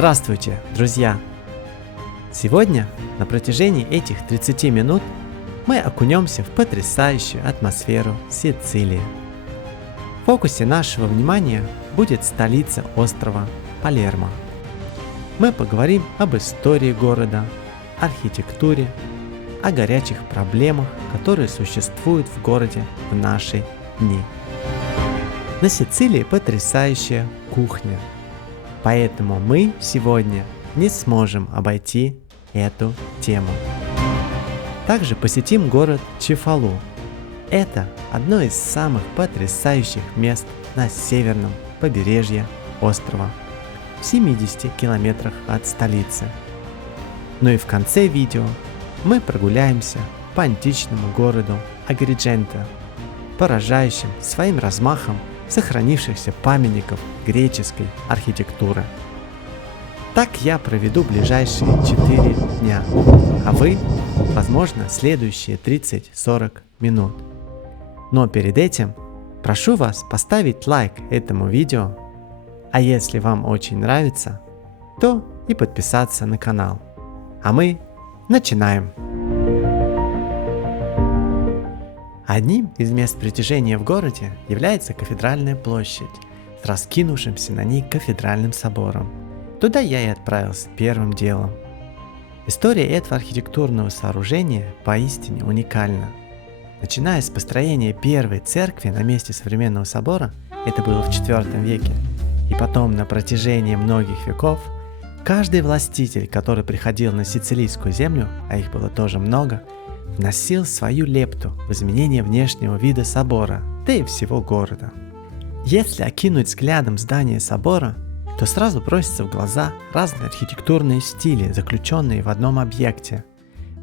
Здравствуйте, друзья! Сегодня на протяжении этих 30 минут мы окунемся в потрясающую атмосферу Сицилии. В фокусе нашего внимания будет столица острова Палермо. Мы поговорим об истории города, архитектуре, о горячих проблемах, которые существуют в городе в наши дни. На Сицилии потрясающая кухня, поэтому мы сегодня не сможем обойти эту тему. Также посетим город Чефалу. Это одно из самых потрясающих мест на северном побережье острова, в 70 километрах от столицы. Ну и в конце видео мы прогуляемся по античному городу Агридженто, поражающим своим размахом сохранившихся памятников греческой архитектуры. Так я проведу ближайшие 4 дня, а вы, возможно, следующие 30-40 минут. Но перед этим прошу вас поставить лайк этому видео, а если вам очень нравится, то и подписаться на канал. А мы начинаем! Одним из мест притяжения в городе является Кафедральная площадь с раскинувшимся на ней кафедральным собором. Туда я и отправился первым делом. История этого архитектурного сооружения поистине уникальна. Начиная с построения первой церкви на месте современного собора, это было в IV веке, и потом на протяжении многих веков, каждый властитель, который приходил на сицилийскую землю, а их было тоже много, вносил свою лепту в изменение внешнего вида собора, да и всего города. Если окинуть взглядом здание собора, то сразу бросятся в глаза разные архитектурные стили, заключенные в одном объекте.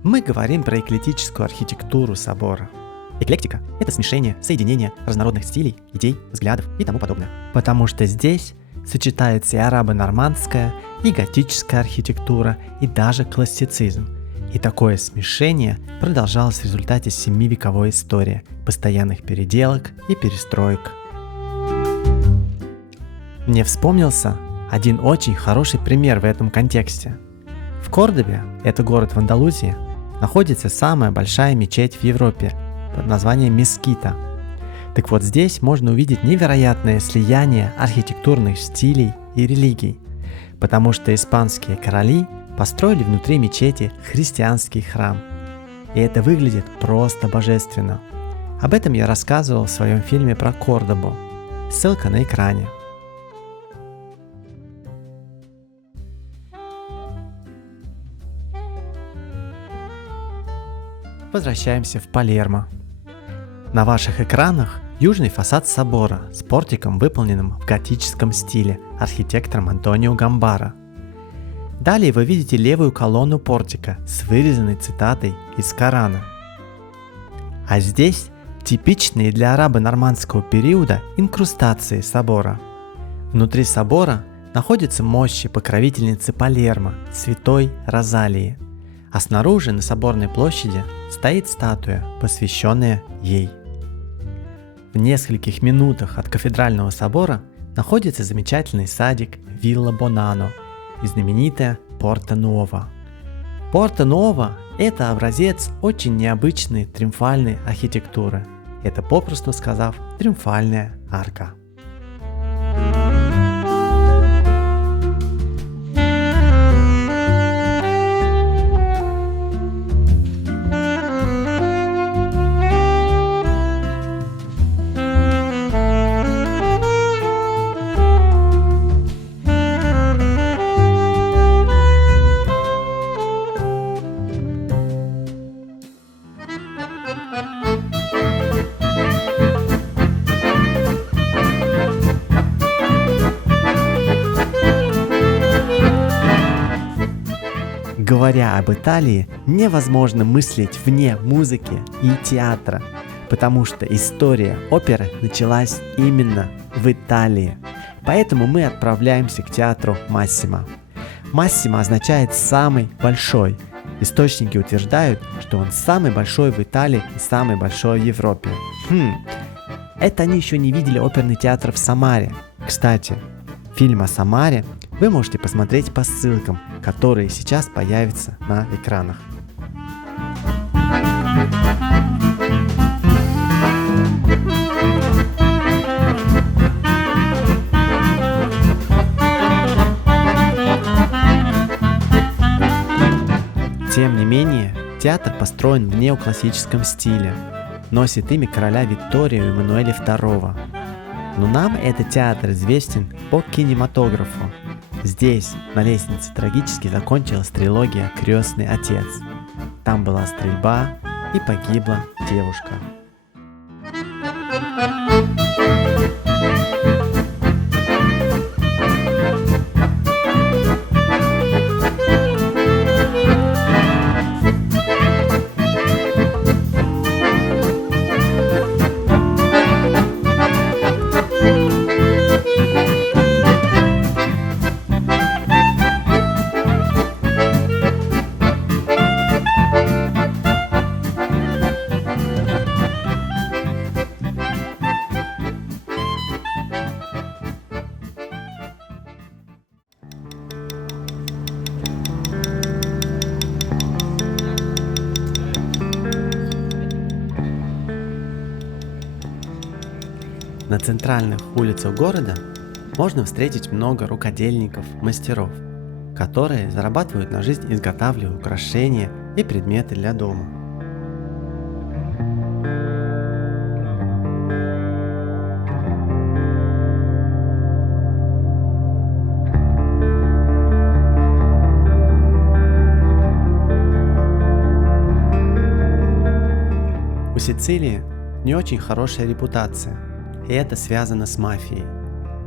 Мы говорим про эклектическую архитектуру собора. Эклектика – это смешение, соединение разнородных стилей, идей, взглядов и тому подобное. Потому что здесь сочетается и арабо-нормандская, и готическая архитектура, и даже классицизм. И такое смешение продолжалось в результате 7-вековой истории, постоянных переделок и перестроек. Мне вспомнился один очень хороший пример в этом контексте. В Кордобе, это город в Андалусии, находится самая большая мечеть в Европе под названием Мескита. Так вот, здесь можно увидеть невероятное слияние архитектурных стилей и религий, потому что испанские короли построили внутри мечети христианский храм. И это выглядит просто божественно. Об этом я рассказывал в своем фильме про Кордобу. Ссылка на экране. Возвращаемся в Палермо. На ваших экранах южный фасад собора с портиком, выполненным в готическом стиле архитектором Антонио Гамбара. Далее вы видите левую колонну портика с вырезанной цитатой из Корана. А здесь типичные для арабо-нормандского периода инкрустации собора. Внутри собора находятся мощи покровительницы Палермо, святой Розалии, а снаружи на соборной площади стоит статуя, посвященная ей. В нескольких минутах от кафедрального собора находится замечательный садик Вилла Бонано и знаменитая Порта-Нуова. Порта-Нуова – это образец очень необычной триумфальной архитектуры. Это, попросту сказав, триумфальная арка. Говоря об Италии, невозможно мыслить вне музыки и театра, потому что история оперы началась именно в Италии. Поэтому мы отправляемся к театру Массимо. Массимо означает «самый большой». Источники утверждают, что он самый большой в Италии и самый большой в Европе. Это они еще не видели оперный театр в Самаре. Кстати, фильм о Самаре вы можете посмотреть по ссылкам, которые сейчас появятся на экранах. Тем не менее, театр построен в неоклассическом стиле, носит имя короля Виктория Эммануэля II. Но нам этот театр известен по кинематографу. Здесь, на лестнице, трагически закончилась трилогия «Крестный отец». Там была стрельба и погибла девушка. На центральных улицах города можно встретить много рукодельников, мастеров, которые зарабатывают на жизнь, изготавливая украшения и предметы для дома. У Сицилии не очень хорошая репутация, и это связано с мафией.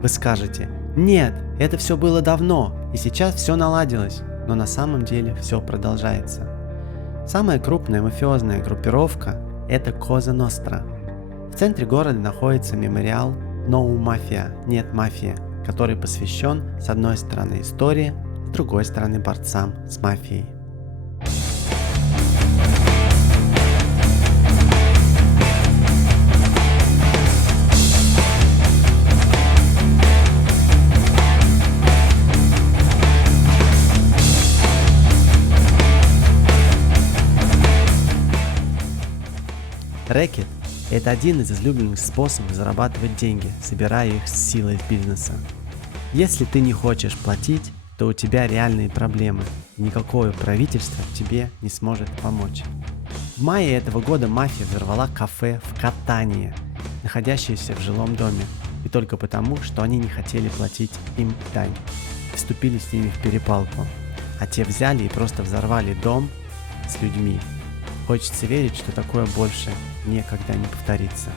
Вы скажете: нет, это все было давно, и сейчас все наладилось, но на самом деле все продолжается. Самая крупная мафиозная группировка – это Коза Ностра. В центре города находится мемориал No Mafia, нет мафии, который посвящен с одной стороны истории, с другой стороны борцам с мафией. Рэкет – это один из излюбленных способов зарабатывать деньги, собирая их с силой бизнеса. Если ты не хочешь платить, то у тебя реальные проблемы, и никакое правительство тебе не сможет помочь. В мае этого года мафия взорвала кафе в Катании, находящееся в жилом доме, и только потому, что они не хотели платить им дань. Вступили с ними в перепалку, а те взяли и просто взорвали дом с людьми. Хочется верить, что такое больше никогда не повторится.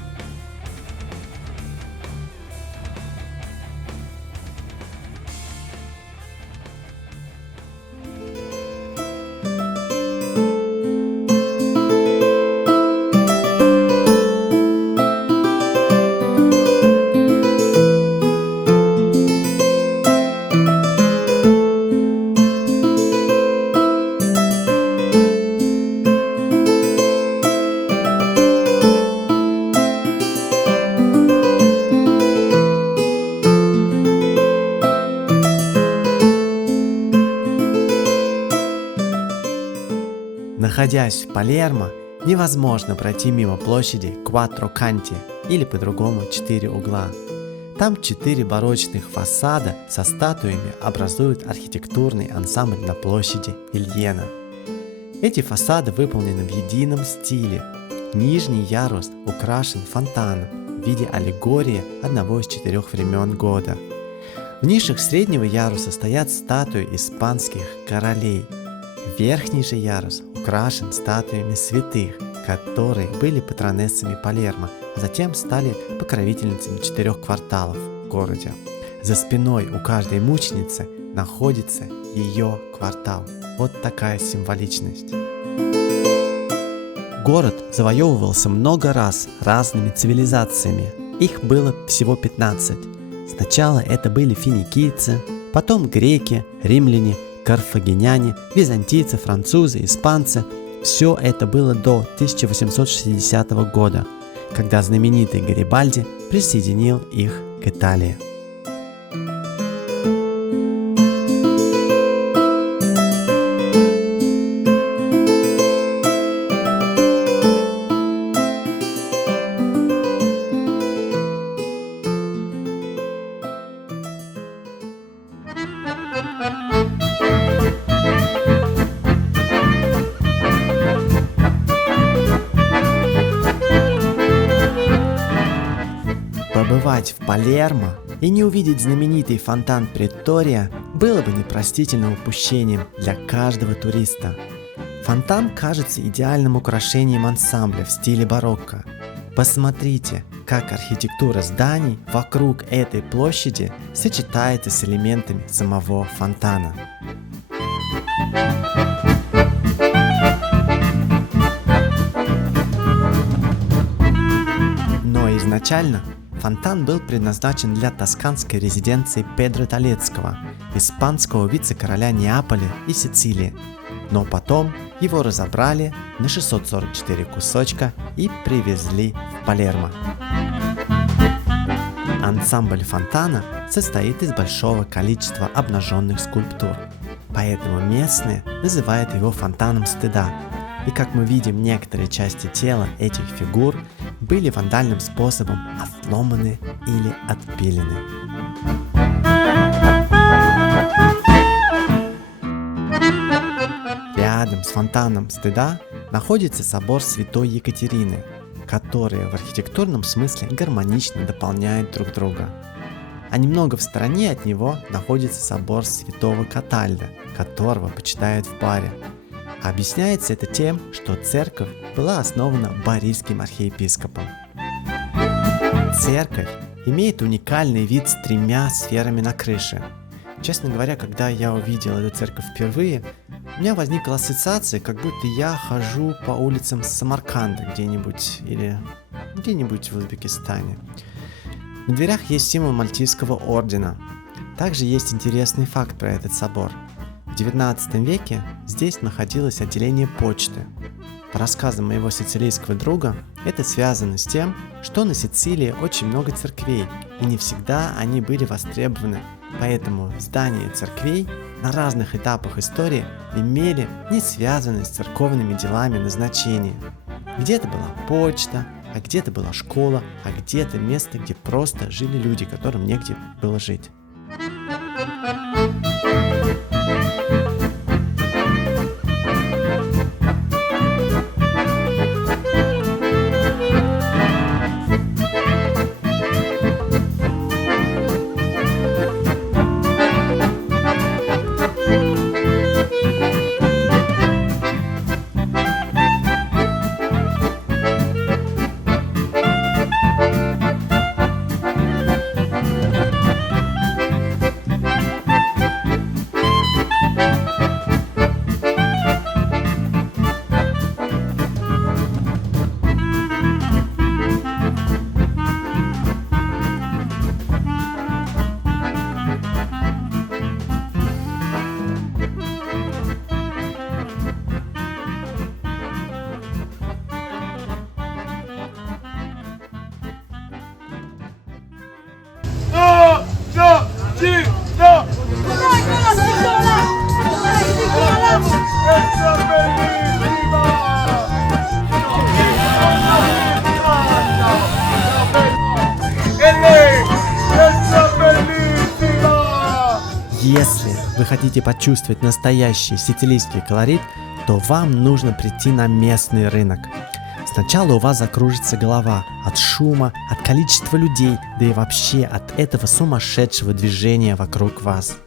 Находясь в Палермо, невозможно пройти мимо площади Кватро Канти, или по-другому 4 угла. Там 4 барочных фасада со статуями образуют архитектурный ансамбль на площади Ильена. Эти фасады выполнены в едином стиле. Нижний ярус украшен фонтаном в виде аллегории одного из 4 времен года. В нишах среднего яруса стоят статуи испанских королей. Верхний же ярус украшен статуями святых, которые были патронессами Палермо, а затем стали покровительницами 4 кварталов в городе. За спиной у каждой мученицы находится ее квартал. Вот такая символичность. Город завоевывался много раз разными цивилизациями. Их было всего 15. Сначала это были финикийцы, потом греки, римляне, карфагеняне, византийцы, французы, испанцы. Все это было до 1860 года, когда знаменитый Гарибальди присоединил их к Италии. побывать в Палермо и не увидеть знаменитый фонтан Претория было бы непростительным упущением для каждого туриста. Фонтан кажется идеальным украшением ансамбля в стиле барокко. Посмотрите, как архитектура зданий вокруг этой площади сочетается с элементами самого фонтана. Но изначально фонтан был предназначен для тосканской резиденции Педро Толедского, испанского вице-короля Неаполя и Сицилии. Но потом его разобрали на 644 кусочка и привезли в Палермо. Ансамбль фонтана состоит из большого количества обнаженных скульптур, поэтому местные называют его фонтаном стыда. И как мы видим, некоторые части тела этих фигур были вандальным способом отломаны или отпилены. Рядом с фонтаном стыда находится собор Святой Екатерины, которые в архитектурном смысле гармонично дополняют друг друга. А немного в стороне от него находится собор Святого Катальда, которого почитают в Баре. Объясняется это тем, что церковь была основана барийским архиепископом. Церковь имеет уникальный вид с 3 сферами на крыше. Честно говоря, когда я увидел эту церковь впервые, у меня возникла ассоциация, как будто я хожу по улицам Самарканда где-нибудь или где-нибудь в Узбекистане. На дверях есть символ Мальтийского ордена. Также есть интересный факт про этот собор. В 19 веке здесь находилось отделение почты. По рассказам моего сицилийского друга, это связано с тем, что на Сицилии очень много церквей, и не всегда они были востребованы. Поэтому здания церквей на разных этапах истории имели не связанные с церковными делами назначения. Где-то была почта, а где-то была школа, а где-то место, где просто жили люди, которым негде было жить. Если вы хотите почувствовать настоящий сицилийский колорит, то вам нужно прийти на местный рынок. Сначала у вас закружится голова от шума, от количества людей, да и вообще от этого сумасшедшего движения вокруг вас.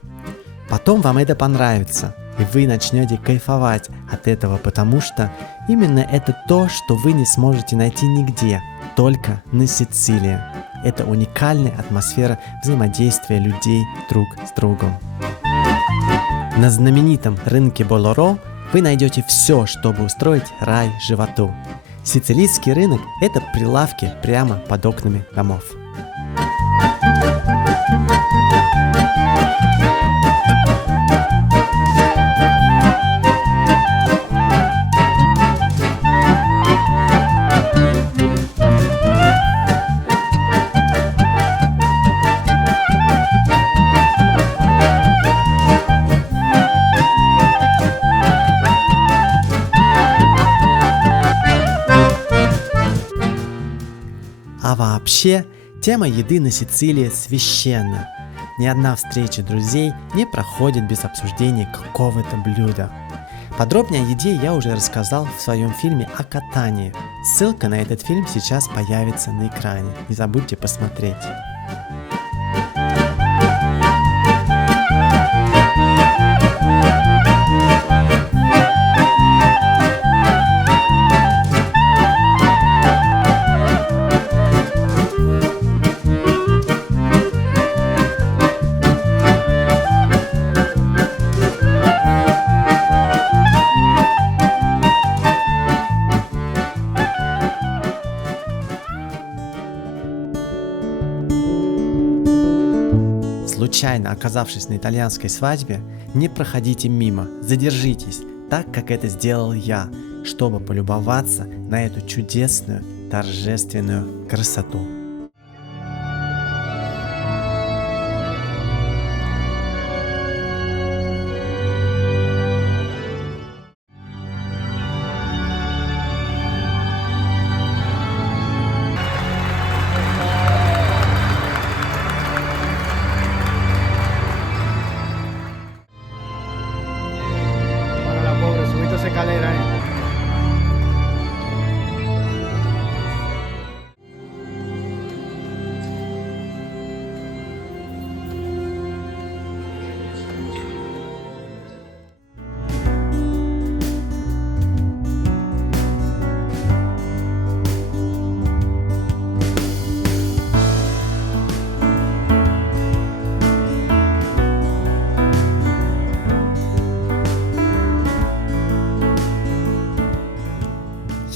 Потом вам это понравится, и вы начнете кайфовать от этого, потому что именно это то, что вы не сможете найти нигде, только на Сицилии. Это уникальная атмосфера взаимодействия людей друг с другом. На знаменитом рынке Болоро вы найдете все, чтобы устроить рай животу. Сицилийский рынок – это прилавки прямо под окнами домов. А вообще, тема еды на Сицилии священна. Ни одна встреча друзей не проходит без обсуждения какого-то блюда. Подробнее о еде я уже рассказал в своем фильме о катании. Ссылка на этот фильм сейчас появится на экране. Не забудьте посмотреть. случайно оказавшись на итальянской свадьбе, не проходите мимо, задержитесь, так как это сделал я, чтобы полюбоваться на эту чудесную, торжественную красоту. Para la pobre, subiste esa escalera,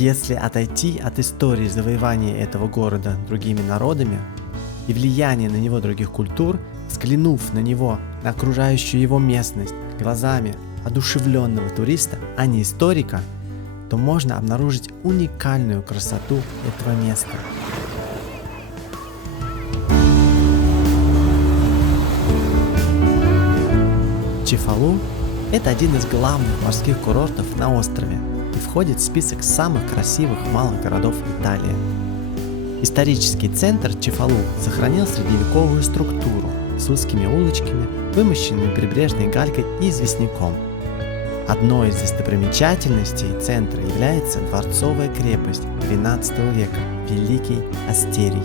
Если отойти от истории завоевания этого города другими народами и влияния на него других культур, взглянув на него, на окружающую его местность глазами одушевленного туриста, а не историка, то можно обнаружить уникальную красоту этого места. Чефалу – это один из главных морских курортов на острове и входит в список самых красивых малых городов Италии. Исторический центр Чефалу сохранил средневековую структуру с узкими улочками, вымощенными прибрежной галькой и известняком. Одной из достопримечательностей центра является дворцовая крепость XII века Великий Астерий.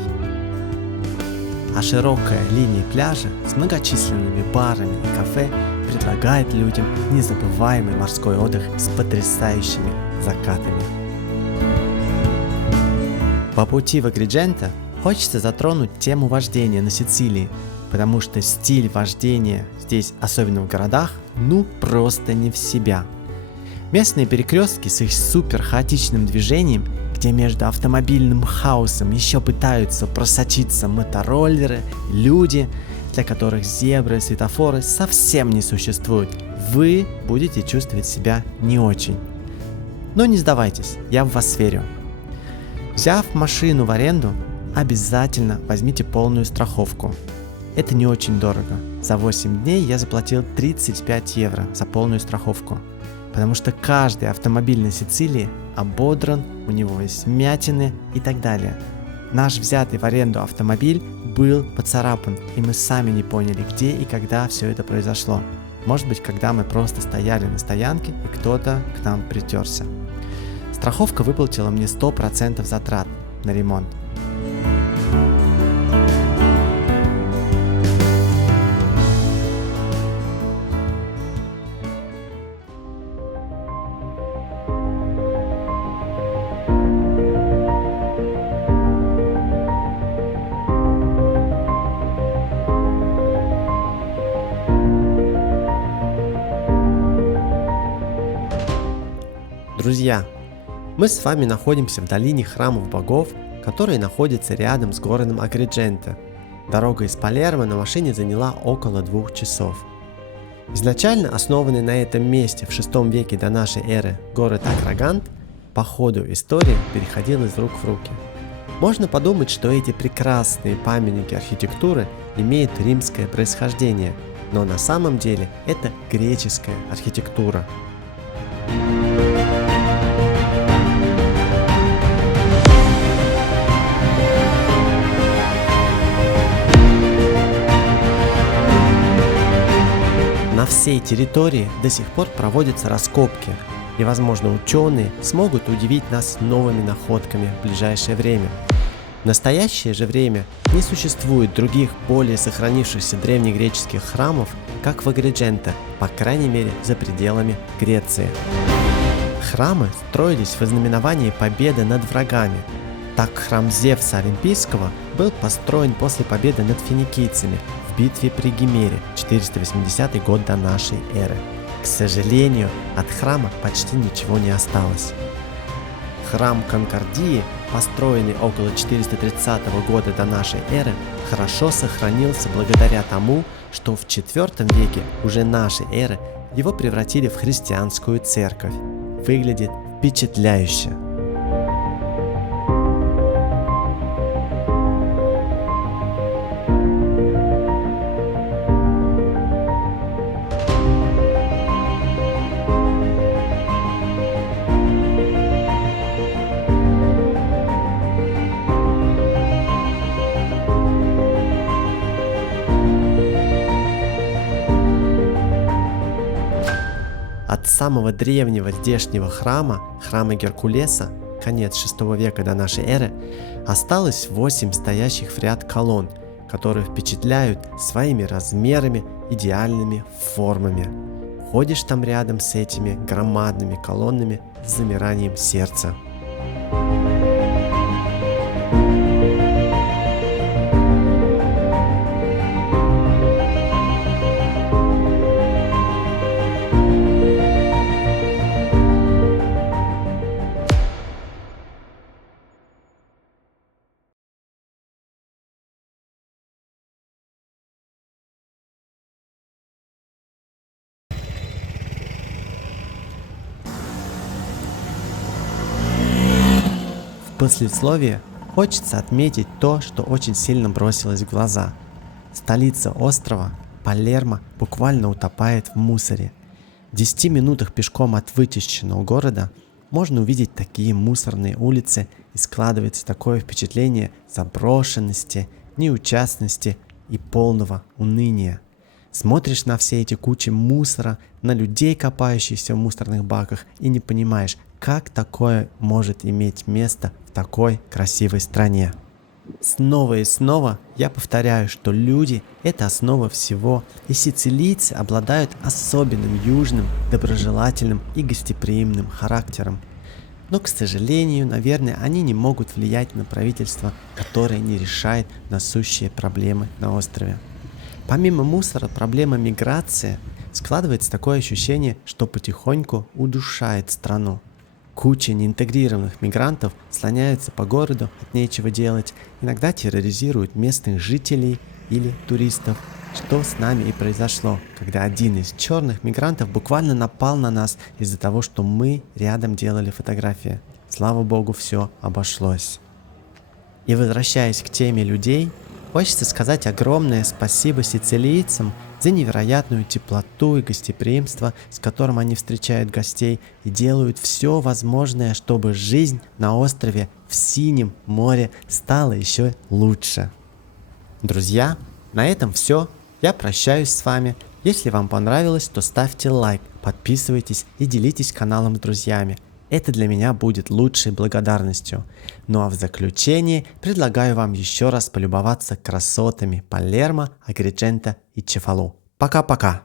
А широкая линия пляжа с многочисленными барами и кафе предлагает людям незабываемый морской отдых с потрясающими закатами. По пути в Агридженто хочется затронуть тему вождения на Сицилии, потому что стиль вождения здесь, особенно в городах, просто не в себя. Местные перекрестки с их супер хаотичным движением, где между автомобильным хаосом еще пытаются просочиться мотороллеры, люди, для которых зебры и светофоры совсем не существуют, вы будете чувствовать себя не очень. Но не сдавайтесь, я в вас верю. Взяв машину в аренду, обязательно возьмите полную страховку. Это не очень дорого. За 8 дней я заплатил 35 евро за полную страховку. Потому что каждый автомобиль на Сицилии ободран, у него есть вмятины и так далее. Наш взятый в аренду автомобиль был поцарапан, и мы сами не поняли, где и когда все это произошло. Может быть, когда мы просто стояли на стоянке, и кто-то к нам притерся. Страховка выплатила мне 100% затрат на ремонт. Друзья, мы с вами находимся в долине храмов богов, которая находится рядом с городом Агридженто. Дорога из Палермо на машине заняла около 2 часов. Изначально основанный на этом месте в VI веке до нашей эры город Акрагант по ходу истории переходил из рук в руки. Можно подумать, что эти прекрасные памятники архитектуры имеют римское происхождение, но на самом деле это греческая архитектура. На всей территории до сих пор проводятся раскопки, и, возможно, ученые смогут удивить нас новыми находками в ближайшее время. В настоящее же время не существует других более сохранившихся древнегреческих храмов, как в Агридженто, по крайней мере за пределами Греции. Храмы строились в ознаменовании победы над врагами. Так храм Зевса Олимпийского был построен после победы над финикийцами в битве при Гимере, 480 год до нашей эры. К сожалению, от храма почти ничего не осталось. Храм Конкордии, построенный около 430 года до нашей эры, хорошо сохранился благодаря тому, что в IV веке уже нашей эры его превратили в христианскую церковь. Выглядит впечатляюще. От самого древнего здешнего храма Геркулеса, конец VI века до нашей эры, осталось 8 стоящих в ряд колонн, которые впечатляют своими размерами, идеальными формами. Ходишь там рядом с этими громадными колоннами с замиранием сердца. В послесловии хочется отметить то, что очень сильно бросилось в глаза. Столица острова, Палермо, буквально утопает в мусоре. В 10 минутах пешком от вычищенного города можно увидеть такие мусорные улицы, и складывается такое впечатление заброшенности, неучастности и полного уныния. Смотришь на все эти кучи мусора, на людей, копающихся в мусорных баках, и не понимаешь, как такое может иметь место в такой красивой стране. Снова и снова я повторяю, что люди – это основа всего, и сицилийцы обладают особенным южным, доброжелательным и гостеприимным характером. Но, к сожалению, наверное, они не могут влиять на правительство, которое не решает насущие проблемы на острове. Помимо мусора, проблема миграции, складывается такое ощущение, что потихоньку удушает страну. Куча неинтегрированных мигрантов слоняются по городу от нечего делать, иногда терроризируют местных жителей или туристов, что с нами и произошло, когда один из черных мигрантов буквально напал на нас из-за того, что мы рядом делали фотографии. Слава богу, все обошлось. И возвращаясь к теме людей, хочется сказать огромное спасибо сицилийцам за невероятную теплоту и гостеприимство, с которым они встречают гостей и делают все возможное, чтобы жизнь на острове в Синем море стала еще лучше. Друзья, на этом все. Я прощаюсь с вами. Если вам понравилось, то ставьте лайк, подписывайтесь и делитесь каналом с друзьями. Это для меня будет лучшей благодарностью. Ну а в заключение предлагаю вам еще раз полюбоваться красотами Палермо, Агридженто и Чефалу. Пока-пока!